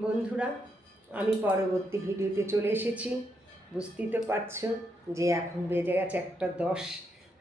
বন্ধুরা, আমি পরবর্তী ভিডিওতে চলে এসেছি। বুঝতেই তো পারছো যে এখন বেজে গেছে 1:10।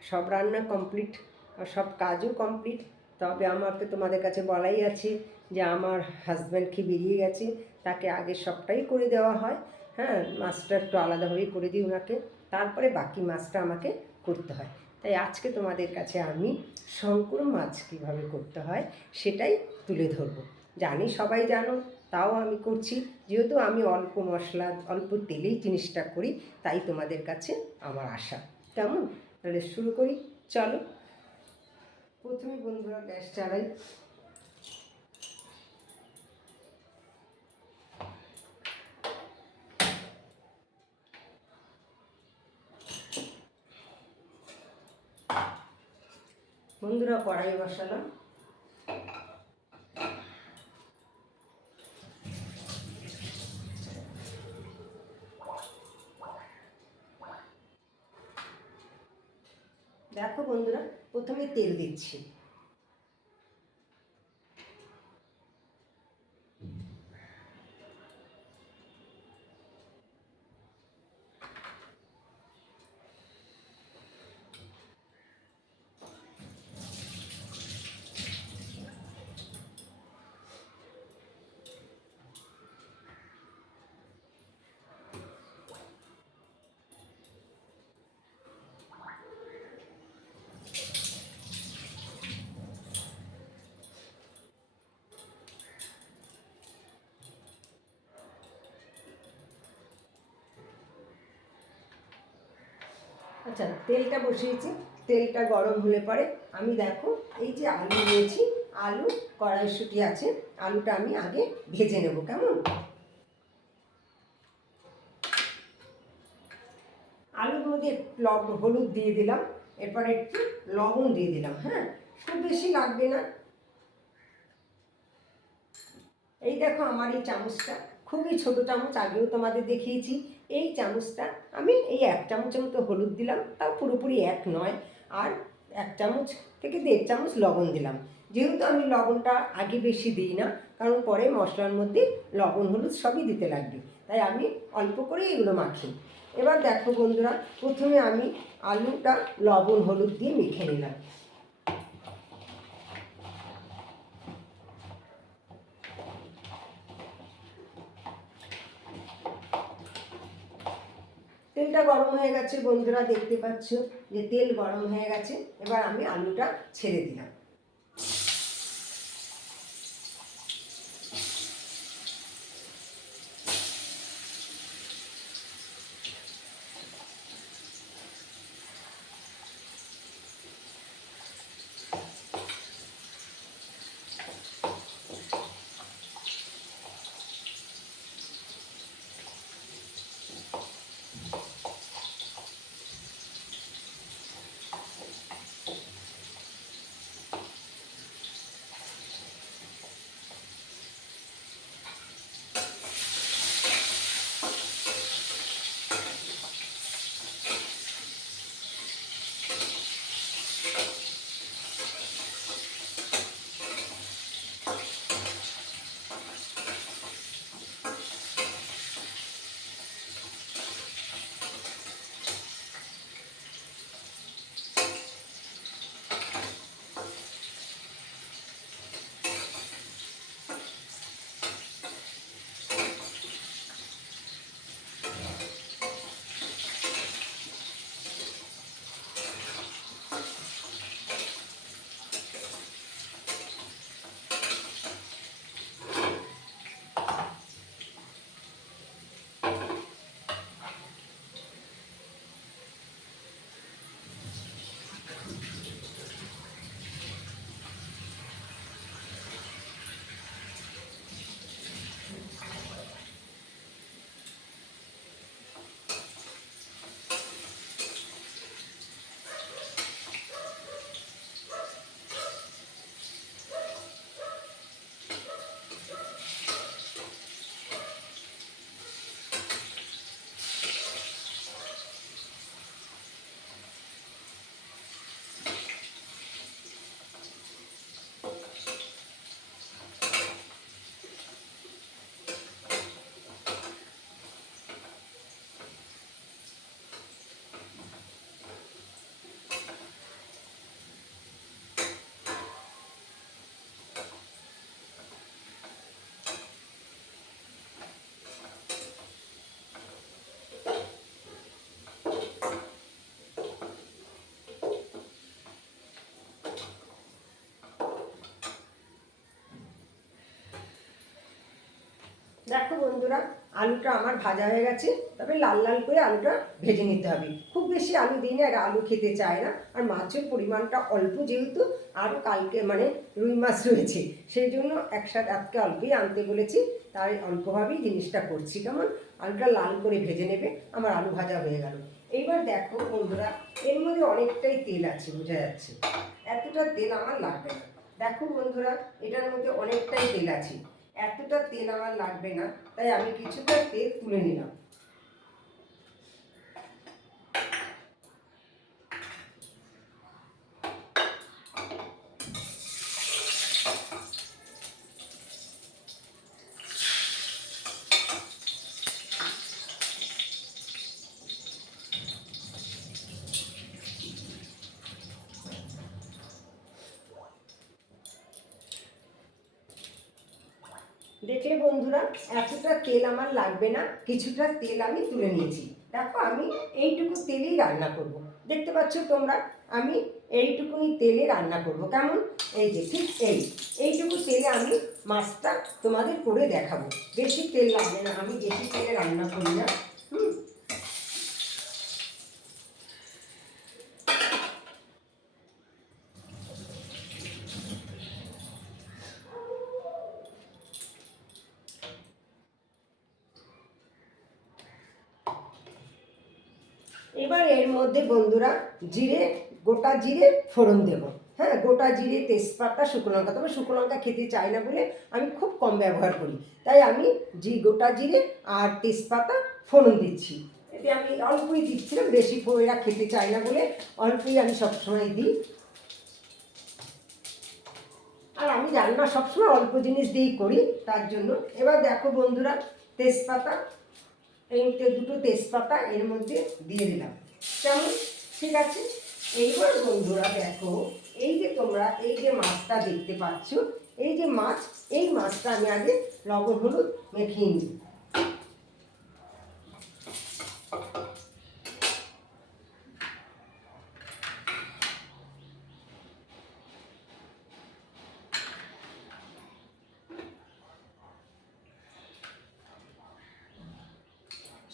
সব রান্না কমপ্লিট আর সব কাজও কমপ্লিট। তবে আমাকে তোমাদের কাছে বলাই আছে যে আমার হাজব্যান্ড কি বেরিয়ে গেছে, তাকে আগে সবটাই করে দেওয়া হয়। হ্যাঁ, মাছটা একটু আলাদাভাবেই করে দিই ওনাকে, তারপরে বাকি মাছটা আমাকে করতে হয়। তাই আজকে তোমাদের কাছে আমি শঙ্কর মাছ কীভাবে করতে হয় সেটাই তুলে ধরবো। জানি সবাই জানো, তাও আমি করছি, যেহেতু আমি অল্প মশলা অল্প তেলেই জিনিসটা করি, তাই তোমাদের কাছে আমার আশা। কেমন? তাহলে শুরু করি, চলো। প্রথমে বন্ধুরা গ্যাস চালাই। বন্ধুরা কড়াই বসালাম। দেখো বন্ধুরা, প্রথমে তেল দিচ্ছি। আচ্ছা, তেলটা বসিয়েছি। তেলটা গরম হলে পরে আমি দেখো এই যে আলু নিয়েছি, আলু কড়াইশুঁটি আছে, আলুটা আমি আগে ভেজে নেব। কেমন? আলুর মধ্যে হলুদ দিয়ে দিলাম, এরপরে একটু লবণ দিয়ে দিলাম। হ্যাঁ, খুব বেশি লাগবে না। এই দেখো আমার এই চামচটা, খুবই ছোট চামচ, আগেও তোমাদের দেখিয়েছি। এই চামচটা আমি এই 1 চামচের মতো হলুদ দিলাম, তাও পুরোপুরি এক নয়, আর 1 চামচ থেকে 1.5 চামচ লবণ দিলাম। যেহেতু আমি লবণটা আগে বেশি দিই না, কারণ পরে মশলার মধ্যে লবণ হলুদ সবই দিতে লাগবে, তাই আমি অল্প করে এগুলো মাখি। এবার দেখো বন্ধুরা, প্রথমে আমি আলুটা লবণ হলুদ দিয়ে মেখে নিলাম। তেলটা গরম হয়ে গেছে বন্ধুরা, দেখতে পাচ্ছ যে তেল গরম হয়ে গেছে। এবার আমি আলুটা ছেড়ে দিলাম। দেখো বন্ধুরা, আলুটা আমার ভাজা হয়ে গেছে। তবে লাল লাল করে আলুটা ভেজে নিতে হবে। খুব বেশি আলু দিই না, আর আলু খেতে চায় না। আর মাছের পরিমাণটা অল্প, যেহেতু আরও কালকে মানে রুই মাছ রয়েছে, সেই জন্য একসাথে আজকে অল্পই আনতে বলেছি, তাই অল্পভাবেই জিনিসটা করছি। কেমন, আলুটা লাল করে ভেজে নেবে। আমার আলু ভাজা হয়ে গেল। এইবার দেখো বন্ধুরা, এর মধ্যে অনেকটাই তেল আছে, বোঝা যাচ্ছে। এতটা তেল আমার লাগবে না। দেখো বন্ধুরা, এটার মধ্যে অনেকটাই তেল আছে, এতটা তেল আমার লাগবে না, তাই আমি কিছুটা তেল তুলে নিলাম। দেখলে বন্ধুরা, এতটা তেল আমার লাগবে না, কিছুটা তেল আমি তুলে নিয়েছি। দেখো, আমি এইটুকু তেলেই রান্না করব। দেখতে পাচ্ছ তোমরা, আমি এইটুকুনি তেলে রান্না করব। কেমন, এই যে ঠিক এইটুকু তেলে আমি মাছটা তোমাদের করে দেখাবো। বেশি তেল লাগবে না, আমি বেশি তেলে রান্না করি না। এবার এর মধ্যে বন্ধুরা জিরে, গোটা জিরে ফোড়ন দেবো। হ্যাঁ, গোটা জিরে, তেজপাতা, শুকনো লঙ্কা। তবে শুকনো লঙ্কা খেতে চাই না বলে আমি খুব কম ব্যবহার করি, তাই আমি গোটা জিরে আর তেজপাতা ফোড়ন দিচ্ছি। এতে আমি অল্পই দিচ্ছিলাম, বেশি এরা খেতে চাই না বলে অল্পই আমি সবসময় দিই। আর আমি রান্না সবসময় অল্প জিনিস দিয়েই করি, তার জন্য। এবার দেখো বন্ধুরা, তেজপাতা, এই দুটো তেজপাতা এর মধ্যে দিয়ে দিলাম। কেমন, ঠিক আছে। এইবার বন্ধুরা দেখো, এই যে তোমরা এই যে মাছটা দেখতে পাচ্ছ, এই যে মাছ, এই মাছটা আমি আগে লবণ হলুদ মেখিয়ে নিই।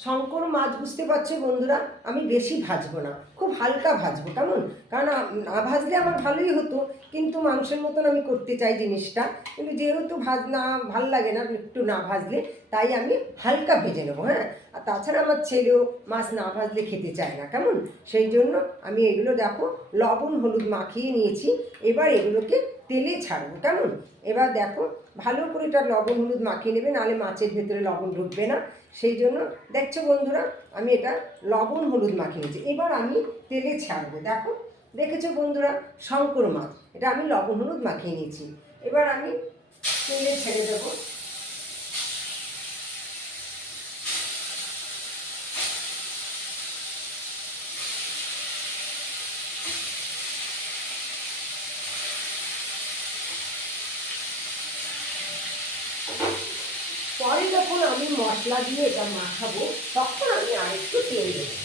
শঙ্কর মাছ বুঝতে পারছো বন্ধুরা, আমি বেশি ভাজবো না, খুব হালকা ভাজবো। কেমন, কারণ না ভাজলে আমার ভালোই হতো, কিন্তু মাংসের মতন আমি করতে চাই জিনিসটা। কিন্তু যেহেতু না ভাল লাগে না একটু না ভাজলে, তাই আমি হালকা ভেজে নেবো। হ্যাঁ, আর তাছাড়া আমার ছেলেও মাছ না ভাজলে খেতে চায় না। কেমন, সেই জন্য আমি এগুলো দেখো লবণ হলুদ মাখিয়ে নিয়েছি। এবার এগুলোকে তেলে ছাড়বো। কেমন, এবার দেখো ভালো করে এটা লবণ হলুদ মাখিয়ে নেবে, নাহলে মাছের ভেতরে লবণ ঢুকবে না। সেই জন্য দেখছো বন্ধুরা, আমি এটা লবণ হলুদ মাখিয়ে নিয়েছি। এবার আমি তেলে ছাড়বো। দেখো, দেখেছো বন্ধুরা, শঙ্কর মাছ, এটা আমি লবণ হলুদ মাখিয়ে নিয়েছি। এবার আমি তেলে ছেড়ে দেবো। পরে যখন আমি মশলা দিয়ে এটা মাখাবো, তখন আমি আরেকটু তেল দেবো।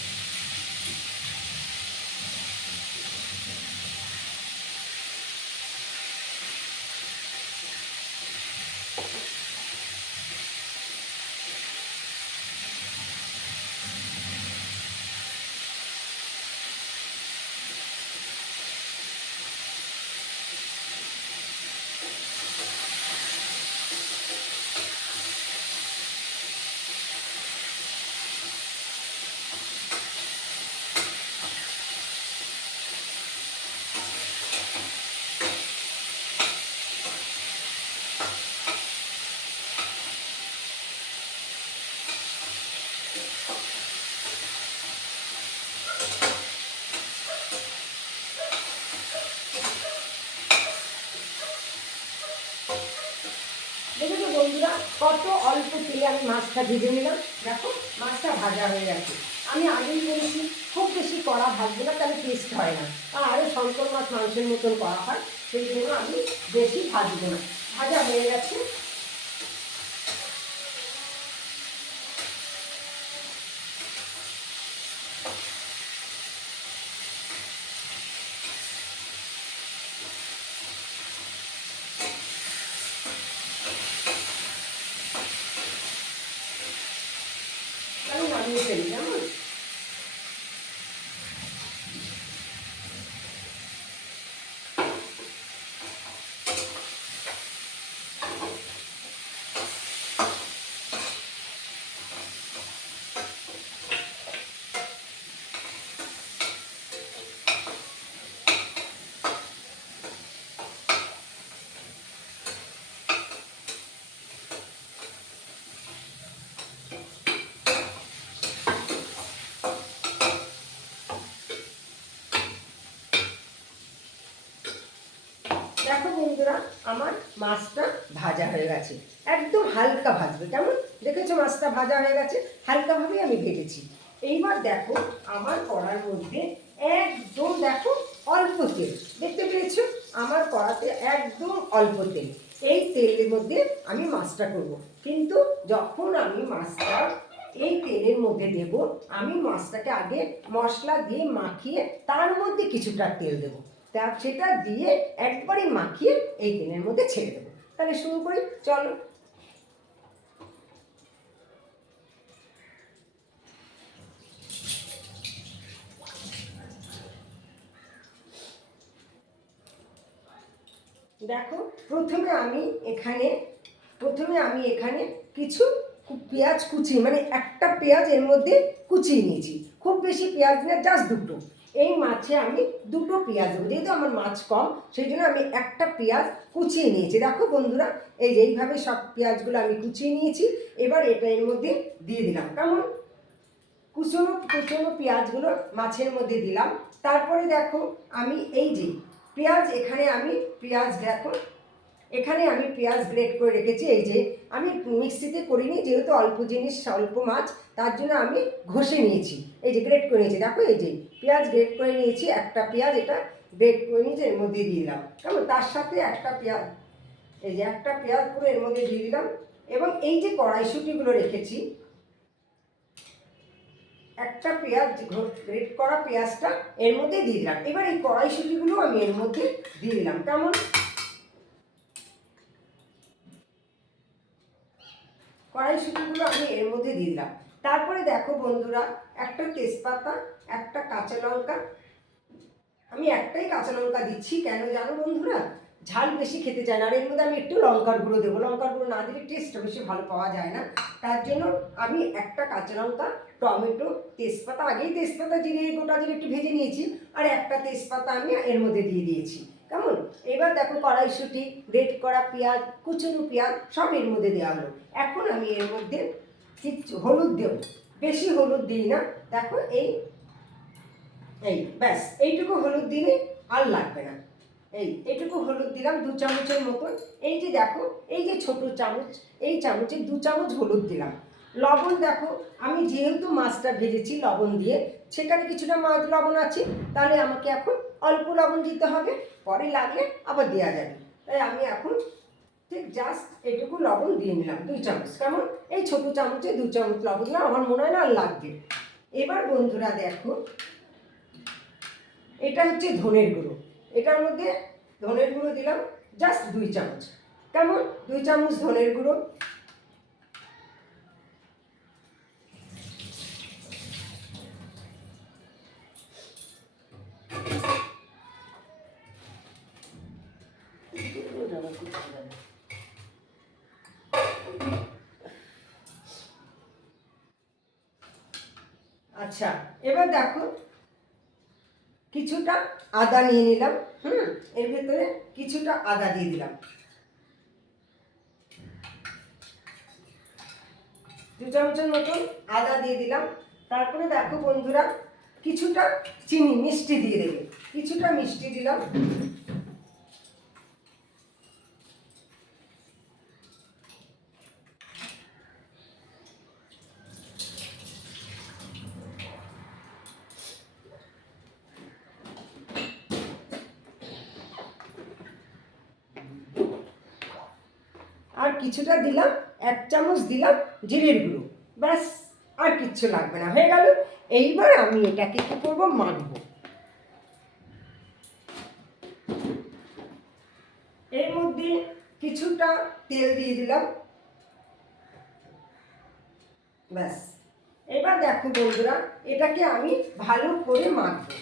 দেখেছো বন্ধুরা, কত অল্প তেলে আমি মাছটা ভেজে নিলাম। দেখো, মাছটা ভাজা হয়ে গেছে। আমি আগেই বলেছি খুব বেশি কড়া ভাজবো না, তাহলে টেস্ট হয় না। আর আরও শঙ্কর মাছ মাংসের মতন করা হয়, সেই জন্য আমি বেশি ভাজবো না। ভাজা হয়ে গেছে। আমার মাছটা ভাজা হয়ে গেছে। একদম হালকা ভাজবে, কেমন দেখেছো মাছটা ভাজা হয়ে গেছে, হালকাভাবেই আমি ভেজেছি। এইবার দেখো আমার কড়ার মধ্যে একদম দেখো অল্প তেল, দেখতে পেয়েছো আমার কড়াতে একদম অল্প তেল। এই তেলের মধ্যে আমি মাছটা করব, কিন্তু যখন আমি মাছটা এই তেলের মধ্যে দেব, আমি মাছটাকে আগে মশলা দিয়ে মাখিয়ে তার মধ্যে কিছুটা তেল দেবো, তা সেটা দিয়ে একবারই মাখিয়ে এই তেলের মধ্যে ছেড়ে দেবো। তাহলে শুরু করি, চলো। দেখো প্রথমে আমি এখানে কিছু পেঁয়াজ কুচি, মানে একটা পেঁয়াজ এর মধ্যে কুচিয়ে নিয়েছি, খুব বেশি পেঁয়াজ না, জাস্ট দুটো। এই মাছে আমি দুটো পেঁয়াজ দেবো, যেহেতু আমার মাছ কম সেই জন্য আমি একটা পেঁয়াজ কুচিয়ে নিয়েছি। দেখো বন্ধুরা, এই যে এইভাবে সব পেঁয়াজগুলো আমি কুচিয়ে নিয়েছি। এবার এটা এর মধ্যে দিয়ে দিলাম, কেমন কুচনো কুচনো পেঁয়াজগুলো মাছের মধ্যে দিলাম। তারপরে দেখো আমি এই যে পেঁয়াজ, এখানে আমি পেঁয়াজ গ্রেট করে রেখেছি। এই যে আমি মিক্সিতে করিনি, যেহেতু অল্প জিনিস অল্প মাছ, তার জন্য আমি ঘষে নিয়েছি, এই যে গ্রেট করে নিয়েছি। দেখো এই যে পেঁয়াজ গ্রেট করে নিয়েছি, একটা পেঁয়াজ এটা গ্রেট করে নিয়েছি, এর মধ্যে দিয়ে দিলাম, কেমন তার সাথে একটা পেঁয়াজ, এই যে একটা পেঁয়াজ পুরো এর মধ্যে দিয়ে দিলাম। এবং এই যে কড়াইশুঁটিগুলো রেখেছি, একটা পেঁয়াজ গ্রেট করা পেঁয়াজটা এর মধ্যে দিয়ে দিলাম। এবার এই কড়াইশুঁটিগুলো আমি এর মধ্যে দিয়ে দিলাম, কেমন কড়াইশুঁটিগুলো আমি এর মধ্যে দিয়ে দিলাম। তারপরে দেখো বন্ধুরা, একটা তেজপাতা, একটা কাঁচা লঙ্কা, আমি একটাই কাঁচা লঙ্কা দিচ্ছি, কেন জানো বন্ধুরা, ঝাল বেশি খেতে চায় না, আর এর মধ্যে আমি একটু লঙ্কার গুঁড়ো দেবো, লঙ্কার গুঁড়ো না দিলে টেস্টটা বেশি ভালো পাওয়া যায় না, তার জন্য আমি একটা কাঁচা লঙ্কা, টমেটো, তেজপাতা, আগেই তেজপাতা জিরে গোটা জিরে একটু ভেজে নিয়েছি, আর একটা তেজপাতা আমি এর মধ্যে দিয়ে দিয়েছি, কেমন। এবার দেখো কড়াইশুঁটি, গ্রেট করা পেঁয়াজ, কুচনো পেঁয়াজ সব এর মধ্যে দেওয়া হলো। এখন আমি এর মধ্যে কিছু হলুদ দেবো, বেশি হলুদ দিই না, দেখো এই এই ব্যাস এইটুকু হলুদ দিলে আর লাগবে না। এইটুকু হলুদ দিলাম 2 চামচের মতন। এই যে দেখো, এই যে ছোট চামচ, এই চামচে 2 চামচ হলুদ দিলাম। লবণ দেখো, আমি যেহেতু মাছটা ভেজেছি লবণ দিয়ে, সেখানে কিছুটা মাছ লবণ আছে, তাহলে আমাকে এখন অল্প লবণ দিতে হবে, পরে লাগলে আবার দেওয়া যাবে। তাই আমি এখন ঠিক জাস্ট এটুকু লবণ দিয়ে নিলাম, 2 চামচ, কেমন এই ছোট চামচে 2 চামচ লবণ দিলাম, আমার মনে হয় না আর লাগবে। এবার বন্ধুরা দেখো, এটা হচ্ছে ধনের গুঁড়ো, এটার মধ্যে ধনের গুঁড়ো দিলাম জাস্ট 2 চামচ, কেমন 2 চামচ ধনের গুঁড়ো। আচ্ছা, এবার দেখো কিছুটা আদা নিয়ে নিলাম, এর ভেতরে কিছুটা আদা দিয়ে দিলাম, 2 চামচের মতন আদা দিয়ে দিলাম। তারপরে দেখো বন্ধুরা, কিছুটা চিনি মিষ্টি দিয়ে দেবে, কিছুটা মিষ্টি দিলাম। আর কিছুটা দিলাম, 1 চামচ দিলাম জিরের গুঁড়ো, ব্যাস আর কিচ্ছু লাগবে না, হয়ে গেল। এইবার আমি এটাকে কি করবো, মাখবো। এর মধ্যে কিছুটা তেল দিয়ে দিলাম, ব্যাস। এবার দেখো বন্ধুরা, এটাকে আমি ভালো করে মাখবো।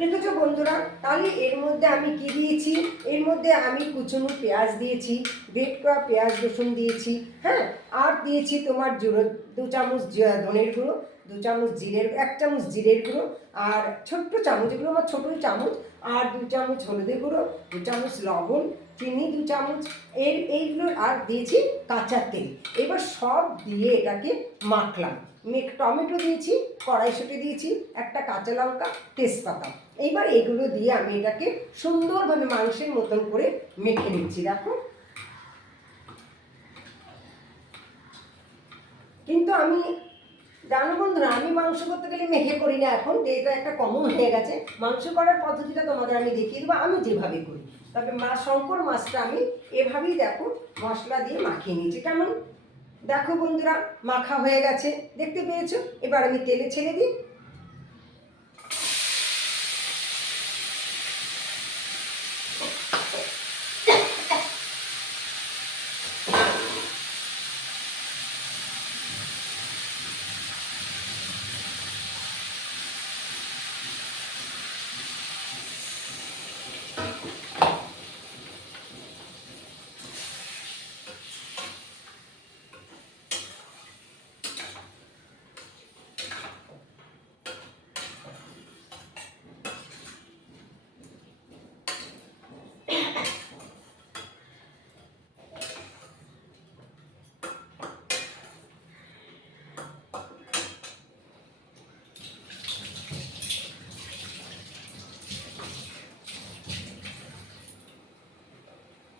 দেখেছো বন্ধুরা, তাহলে এর মধ্যে আমি কি দিয়েছি, এর মধ্যে আমি কুচনো পেঁয়াজ দিয়েছি, গ্রেট করা পেঁয়াজ রসুন দিয়েছি, হ্যাঁ, আর দিয়েছি তোমার 2 চামচ ধনের গুঁড়ো, 2 চামচ জিরের, 1 চামচ জিরের গুঁড়ো, আর ছোট্ট চামচ, এগুলো আমার ছোটোই চামচ, আর 2 চামচ হলুদের গুঁড়ো, 2 চামচ লবণ, চিনি 2 চামচ, এইগুলো, আর দিয়েছি কাঁচা তেল। এবার সব দিয়ে এটাকে মাখলাম। টমেটো দিয়েছি, কড়াইশুঁটি দিয়েছি, একটা কাঁচা লঙ্কা, তেজপাতা। এইবার এগুলো দিয়ে আমি এটাকে সুন্দরভাবে মাংসের মতন করে মেখে নিচ্ছি। দেখো, কিন্তু আমি, জানো বন্ধুরা, আমি মাংস করতে গেলে মেখে করি না এখন, এটা একটা কমন হয়ে গেছে। মাংস করার পদ্ধতিটা তোমাদের আমি দেখিয়ে দেবো আমি যেভাবে করি। তবে শঙ্কর মাছটা আমি এভাবেই, দেখো, মশলা দিয়ে মাখিয়ে নিয়েছি। কেমন দেখো বন্ধুরা, মাখা হয়ে গেছে, দেখতে পেয়েছো? এবার আমি তেলে ছেড়ে দিই।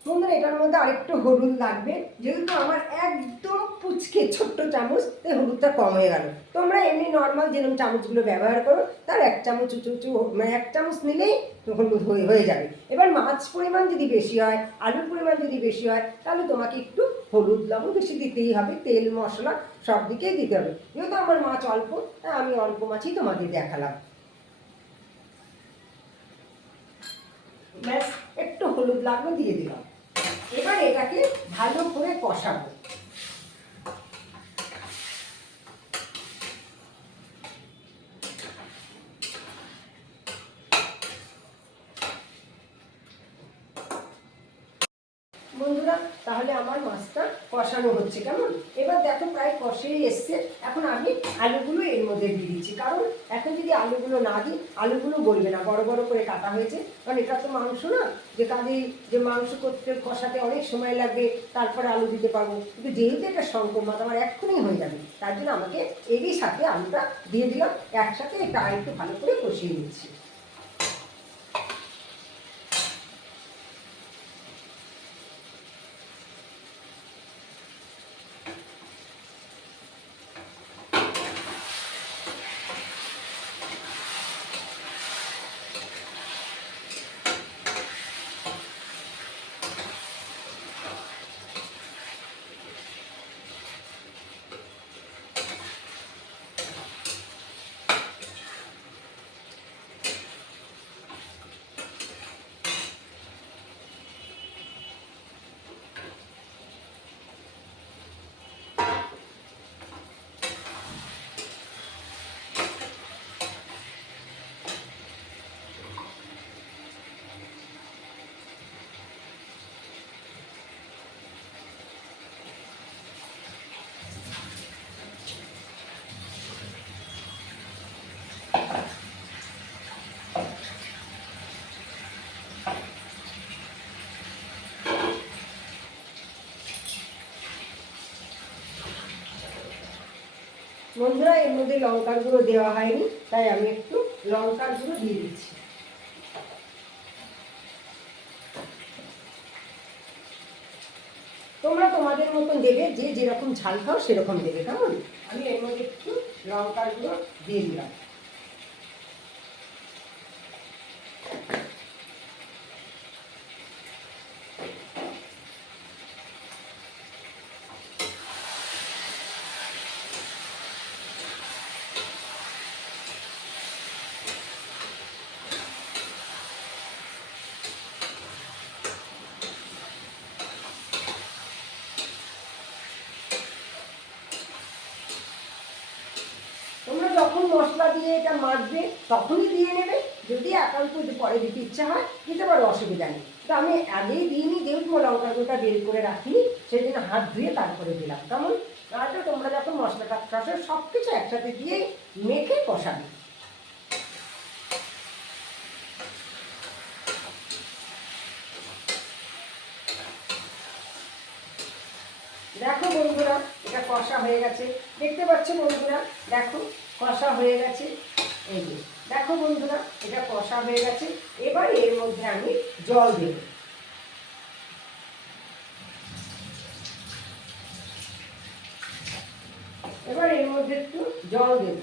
বন্ধুরা, এটার মধ্যে আরেকটু হলুদ লাগবে, যেহেতু আমার একদম পুচকে ছোট্ট চামচ, তাই হলুদটা কম হয়ে গেল। তোমরা এমনি নর্মাল যেরকম চামচগুলো ব্যবহার করো তার 1 চামচ উঁচু উঁচু, মানে 1 চামচ নিলেই হলুদ হয়ে যাবে। এবার মাছ পরিমাণ যদি বেশি হয়, আলুর পরিমাণ যদি বেশি হয়, তাহলে তোমাকে একটু হলুদ লবণ বেশি দিতেই হবে। তেল মশলা সব দিকেই দিতে হবে। যেহেতু আমার মাছ অল্প, তাই আমি অল্প মাছই তোমাদের দেখালাম। ব্যাস, একটু হলুদ লাগলো, দিয়ে দিলাম। এবার এটাকে ভালো করে কষাবো। বন্ধুরা, তাহলে আমার মাছটা কষানো হচ্ছে। কেমন, এবার দেখো প্রায় কষেই এসছে। এখন আমি আলুগুলো এর মধ্যে দিয়ে দিচ্ছি, কারণ এখন যদি আলুগুলো না দিই, আলুগুলো গলবে না। বড় বড় করে কাটা হয়েছে, কারণ এটা তো মাংস না, যে কাজেই যে মাংস করতে কষাতে অনেক সময় লাগবে, তারপরে আলু দিতে পারবো। কিন্তু যেহেতু এটা শঙ্কর মাছ, আমার এক্ষুনি হয়ে যাবে, তার জন্য আমাকে এরই সাথে আলুটা দিয়ে দিলাম। একসাথে এটা একটু ভালো করে কষিয়ে নিচ্ছি। বন্ধুরা, এর মধ্যে লঙ্কার গুঁড়ো দেওয়া হয়নি, তাই আমি একটু লঙ্কার গুঁড়ো দিয়ে দিচ্ছি। তোমরা তোমাদের মতন দেবে, যে যেরকম ঝাল খাও সেরকম দেবে। কেমন, আমি এর মধ্যে একটু লঙ্কার গুঁড়ো দিয়ে দিলাম। তোমরা যখন মশলা দিয়ে এটা মাখবে তখনই দিয়ে নেবে। যদি একান্ত পরে দিতে ইচ্ছা হয় দিতে পারো, অসুবিধা নেই। তো আমি আগেই দিইনি, যেহেতু লঙ্কার গুঁড়োটা বের করে রাখিনি, সেই জন্য হাত ধুয়ে তারপরে দিলাম। কেমন, তাহলে তোমরা যখন মশলাটা কষাবে সব কিছু একসাথে দিয়েই মেখে কষাবে। দেখো বন্ধুরা, এটা কষা হয়ে গেছে, দেখতে পাচ্ছ বন্ধুরা, দেখো কষা হয়ে গেছে। এই যে দেখো বন্ধুরা, এটা কষা হয়ে গেছে। এবার এর মধ্যে আমি জল দেব। এবার এর মধ্যে একটু জল দেব।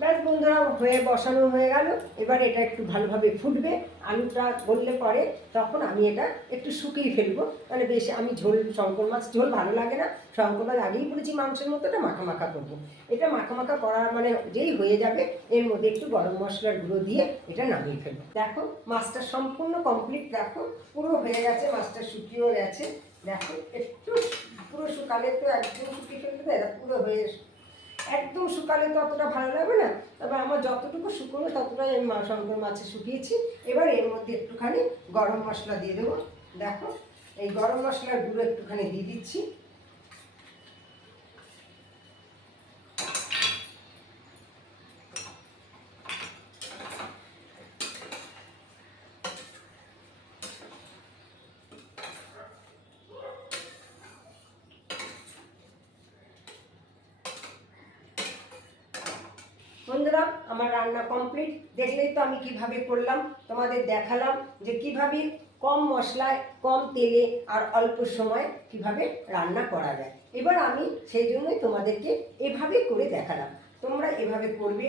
ব্যাস বন্ধুরা, হয়ে বসানো হয়ে গেল। এবার এটা একটু ভালোভাবে ফুটবে। আলুটা গললে পরে তখন আমি এটা একটু শুকিয়ে ফেলবো, মানে বেশি আমি ঝোল, শঙ্কর মাছ ঝোল ভালো লাগে না। শঙ্কর মাছ আগেই বলেছি মাংসের মতো এটা মাখা মাখা করবো। এটা মাখা মাখা করার মানে যেই হয়ে যাবে এর মধ্যে একটু গরম মশলার গুঁড়ো দিয়ে এটা নামিয়ে ফেলবো। দেখো মাছটা সম্পূর্ণ কমপ্লিট, দেখো পুরো হয়ে গেছে, মাছটা শুকিয়েও গেছে। দেখো একটু পুরো শুকালে তো একদম শুকিয়ে ফেলবে, এটা পুরো হয়ে একদম শুকালে তো অতটা ভালো লাগবে না। তবে আমার যতটুকু শুকনো ততটাই আমি শঙ্কর মাছে শুকিয়েছি। এবার এর মধ্যে একটুখানি গরম মশলা দিয়ে দেবো। দেখো এই গরম মশলার গুঁড়ো একটুখানি দিয়ে দিচ্ছি। বন্ধুরা, আমার রান্না কমপ্লিট। দেখলেই তো আমি কিভাবে করলাম, তোমাদের দেখালাম যে কিভাবে কম মশলায় কম তেলে আর অল্প সময় কিভাবে রান্না করা যায়। এবার আমি সেই জন্যই তোমাদেরকে এভাবে করে দেখালাম, তোমরা এভাবে করবে।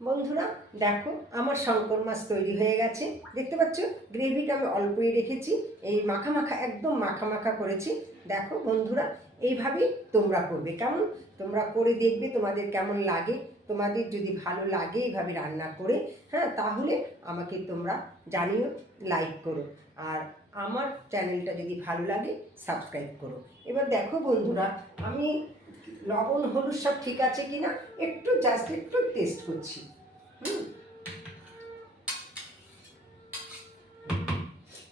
বন্ধুরা দেখো, আমার শঙ্কর মাছ তৈরি হয়ে গেছে। দেখতে পাচ্ছ গ্রেভিটা আমি অল্পই রেখেছি, এই মাখা মাখা একদম মাখা মাখা করেছি। দেখো বন্ধুরা, এইভাবেই তোমরা করবে। কেমন তোমরা করে দেখবে তোমাদের কেমন লাগে। তোমাদের যদি ভালো লাগে এইভাবে রান্না করে, হ্যাঁ, তাহলে আমাকে তোমরা জানিও, লাইক করো। আর আমার চ্যানেলটা যদি ভালো লাগে সাবস্ক্রাইব করো। এবার দেখো বন্ধুরা, আমি লবণ হলুদ সব ঠিক আছে কিনা একটু জাস্ট একটু টেস্ট করছি।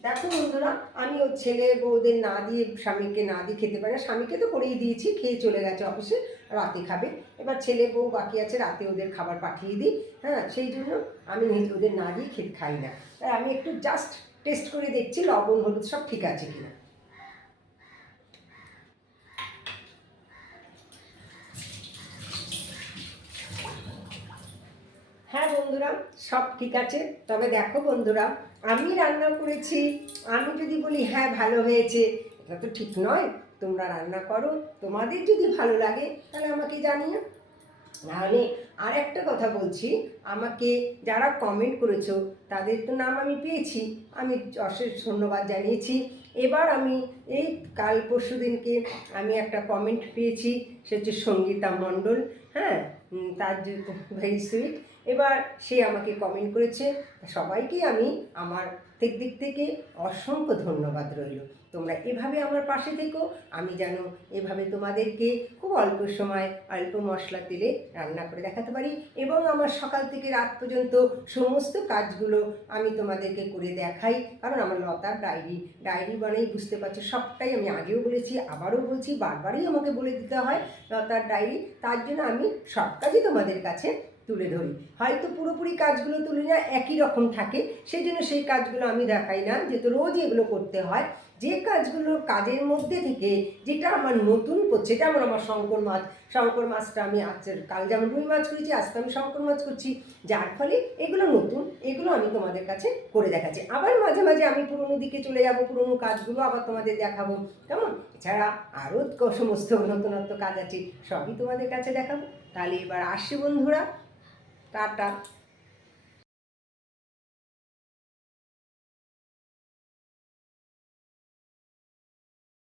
দেখো বন্ধুরা, আমি ওর ছেলে বউদের না দিয়ে, স্বামীকে না দিয়ে খেতে পারি না। স্বামীকে তো করেই দিয়েছি, খেয়ে চলে গেছে অফিসে, রাতে খাবে। এবার ছেলে বউ বাকি আছে, রাতে ওদের খাবার পাঠিয়ে দিই। হ্যাঁ, সেই জন্য আমি ওদের না দিয়ে খেতে খাই না। তাই আমি একটু জাস্ট টেস্ট করে দেখছি লবণ হলুদ সব ঠিক আছে কিনা। হ্যাঁ বন্ধুরা, সব ঠিক আছে। তবে দেখো বন্ধুরা, আমি রান্না করেছি, আমি যদি বলি হ্যাঁ ভালো হয়েছে, এটা তো ঠিক নয়। তোমরা রান্না করো, তোমাদের যদি ভালো লাগে তাহলে আমাকে জানিও। নাহলে আর একটা কথা বলছি, আমাকে যারা কমেন্ট করেছো তাদের তো নাম আমি পেয়েছি, আমি অশেষ ধন্যবাদ জানিয়েছি। এবার আমি এই কাল পরশু দিনকে আমি একটা কমেন্ট পেয়েছি, সে হচ্ছে সঙ্গীতা মণ্ডল। হ্যাঁ, তার যে ভেরি সুইট। এবার সে আমাকে কমেন্ট করেছে। সবাইকে আমি আমার দিক থেকে অসংখ্য ধন্যবাদ রইল। তোমরা এভাবে আমার পাশে থেকো, আমি যেন এভাবে তোমাদেরকে খুব অল্প সময় অল্প মশলা তেলে রান্না করে দেখাতে পারি, এবং আমার সকাল থেকে রাত পর্যন্ত সমস্ত কাজগুলো আমি তোমাদেরকে করে দেখাই। কারণ আমার লতার ডায়েরি বানাই, বুঝতে পারছো, সবটাই আমি আগেও বলেছি, আবারও বলছি, বারবারই আমাকে বলে দিতে হয় লতার ডায়েরি। তার জন্য আমি সব কাজই তোমাদের কাছে তুলে ধরি। হয়তো পুরোপুরি কাজগুলো তুলে না একই রকম থাকে, সেই জন্য সেই কাজগুলো আমি দেখাই না, যেহেতু রোজ এগুলো করতে হয়। যে কাজগুলো কাজের মধ্যে থেকে যেটা আমার নতুন করছে, যেমন আমার শঙ্কর মাছটা আমি কাল যেমন রুই মাছ করেছি, আজকে আমি শঙ্কর মাছ করছি, যার ফলে এগুলো নতুন, এগুলো আমি তোমাদের কাছে করে দেখাচ্ছি। আবার মাঝে মাঝে আমি পুরোনো দিকে চলে যাব, পুরোনো কাজগুলো আবার তোমাদের দেখাবো, কেমন? এছাড়া আরও সমস্ত নতুনত্ব কাজ আছে, সবই তোমাদের কাছে দেখাবো। তাহলে এবার আসি বন্ধুরা, টাটা।